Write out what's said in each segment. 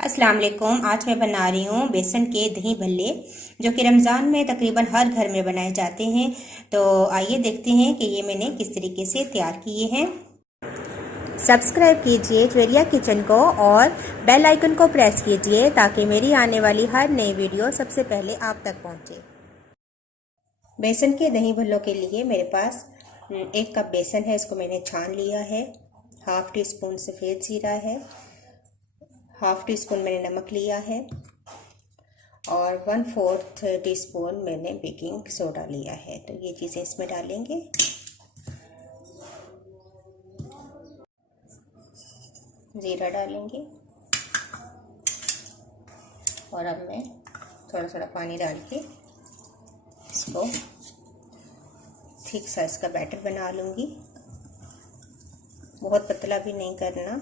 अस्सलाम वालेकुम। आज मैं बना रही हूँ बेसन के दही भल्ले, जो कि रमज़ान में तकरीबन हर घर में बनाए जाते हैं। तो आइए देखते हैं कि ये मैंने किस तरीके से तैयार किए हैं। सब्सक्राइब कीजिए ज्वेरिया किचन को और बेल आइकन को प्रेस कीजिए ताकि मेरी आने वाली हर नई वीडियो सबसे पहले आप तक पहुँचे। बेसन के दही भल्लों के लिए मेरे पास 1 कप बेसन है, इसको मैंने छान लिया है। हाफ़ टी स्पून सफ़ेद ज़ीरा है, हाफ़ टी स्पून मैंने नमक लिया है और 1/4 टीस्पून मैंने बेकिंग सोडा लिया है। तो ये चीज़ें इसमें डालेंगे। ज़ीरा डालेंगे और अब मैं थोड़ा थोड़ा पानी डाल के इसको थिक साइज़ का बैटर बना लूँगी। बहुत पतला भी नहीं करना।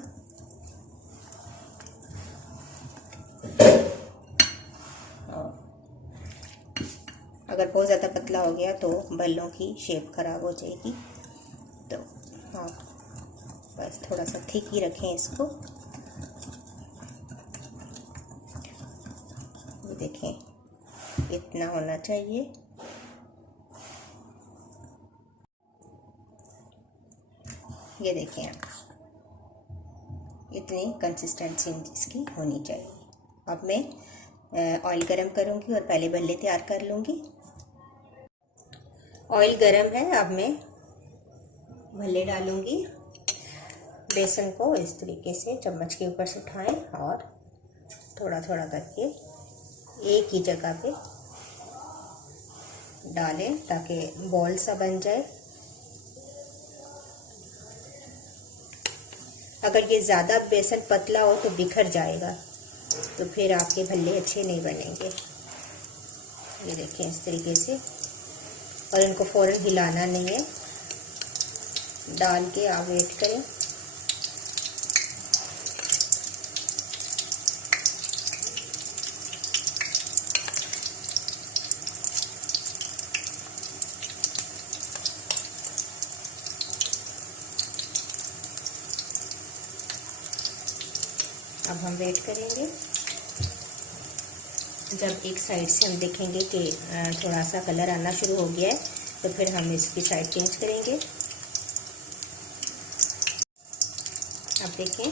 अगर बहुत ज़्यादा पतला हो गया तो बल्लों की शेप ख़राब हो जाएगी। तो आप बस थोड़ा सा थिक ही रखें इसको। ये देखें, इतना होना चाहिए। ये देखें आप, इतनी कंसिस्टेंसी इसकी होनी चाहिए। अब मैं ऑयल गरम करूँगी और पहले भल्ले तैयार कर लूँगी। ऑयल गरम है, अब मैं भल्ले डालूँगी। बेसन को इस तरीके से चम्मच के ऊपर से उठाएं और थोड़ा थोड़ा करके एक ही जगह पे डालें ताकि बॉल सा बन जाए। अगर ये ज़्यादा बेसन पतला हो तो बिखर जाएगा, तो फिर आपके भल्ले अच्छे नहीं बनेंगे। ये देखें इस तरीके से, और इनको फ़ौरन हिलाना नहीं है, डाल के आप वेट करें। अब हम वेट करेंगे। जब एक साइड से हम देखेंगे कि थोड़ा सा कलर आना शुरू हो गया है, तो फिर हम इसकी साइड चेंज करेंगे। अब देखें,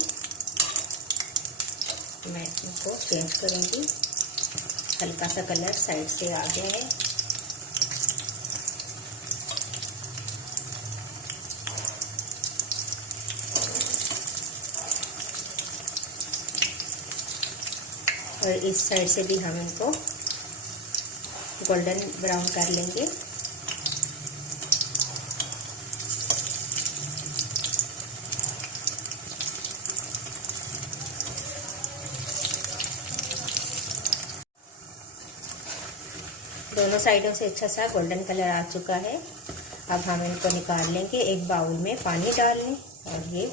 मैं इनको चेंज करूँगी। हल्का सा कलर साइड से आ गया है। और इस साइड से भी हम इनको गोल्डन ब्राउन कर लेंगे। दोनों साइडों से अच्छा सा गोल्डन कलर आ चुका है। अब हम इनको निकाल लेंगे। एक बाउल में पानी डाल लें और ये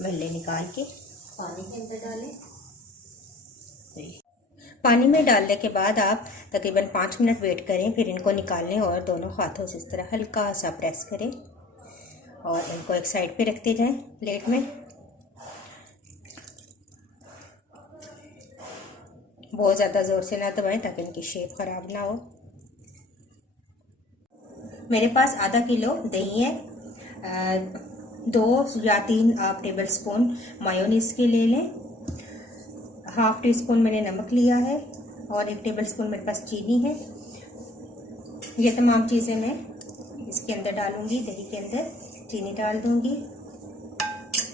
भल्ले निकाल के पानी के अंदर डालें। पानी में डालने के बाद आप तकरीबन 5 मिनट वेट करें, फिर इनको निकाल लें और दोनों हाथों से इस तरह हल्का सा प्रेस करें और इनको एक साइड पे रखते जाएं प्लेट में। बहुत ज़्यादा ज़ोर से ना दबाएं ताकि इनकी शेप ख़राब ना हो। मेरे पास आधा किलो दही है। 2 या 3 आप टेबल स्पून मायोनीज़ के ले लें। हाफ़ टी स्पून मैंने नमक लिया है और 1 टेबल स्पून मेरे पास चीनी है। ये तमाम चीज़ें मैं इसके अंदर डालूंगी। दही के अंदर चीनी डाल दूंगी,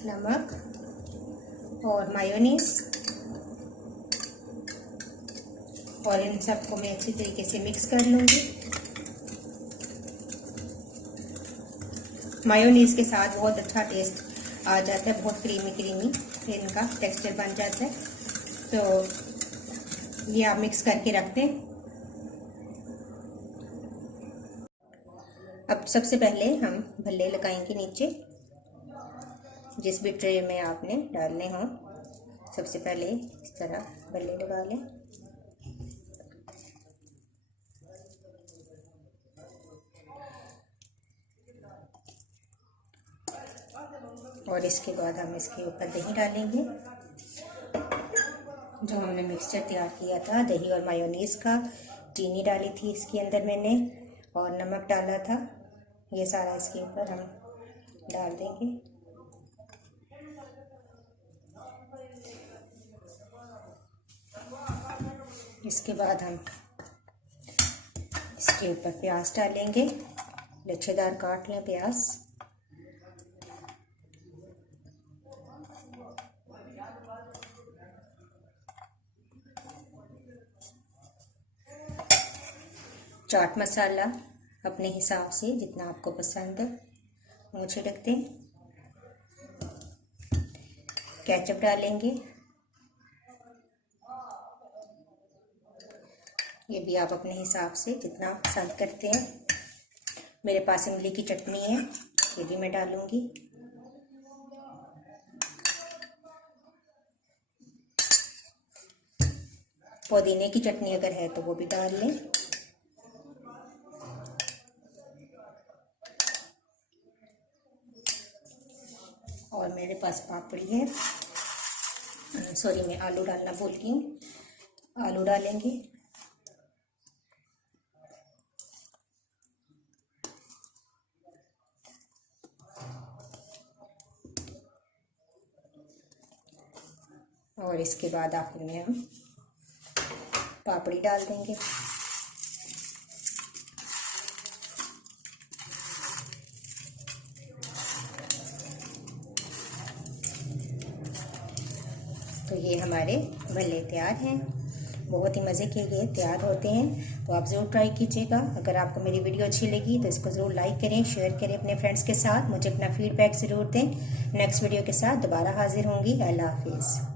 नमक और मायोनीज़, और इन सबको मैं अच्छी तरीके से मिक्स कर लूंगी। मायोनीज़ के साथ बहुत अच्छा टेस्ट आ जाता है, बहुत क्रीमी क्रीमी इनका टेक्सचर बन जाता है। तो ये आप मिक्स करके रख दें। अब सबसे पहले हम भल्ले लगाएंगे नीचे, जिस भी ट्रे में आपने डालने हों। सबसे पहले इस तरह भल्ले लगा लें। और इसके बाद हम इसके ऊपर दही डालेंगे। जो हमने मिक्सचर तैयार किया था दही और मायोनीज का, चीनी डाली थी इसके अंदर मैंने और नमक डाला था, ये सारा इसके ऊपर हम डाल देंगे। इसके बाद हम इसके ऊपर प्याज डालेंगे, लच्छेदार काट लें प्याज। चाट मसाला अपने हिसाब से जितना आपको पसंद है वो छिड़क दें। केचप डालेंगे, ये भी आप अपने हिसाब से जितना पसंद करते हैं। मेरे पास इमली की चटनी है, ये भी मैं डालूंगी। पुदीने की चटनी अगर है तो वो भी डाल लें। और मेरे पास पापड़ी है, सॉरी मैं आलू डालना भूल गई हूँ, आलू डालेंगे। और इसके बाद आखिर में हम पापड़ी डाल देंगे। तो ये हमारे भल्ले तैयार हैं, बहुत ही मज़े के लिए तैयार होते हैं। तो आप ज़रूर ट्राई कीजिएगा। अगर आपको मेरी वीडियो अच्छी लगी तो इसको ज़रूर लाइक करें, शेयर करें अपने फ्रेंड्स के साथ। मुझे अपना फीडबैक ज़रूर दें। नेक्स्ट वीडियो के साथ दोबारा हाजिर होंगी। अल्लाह हाफिज़।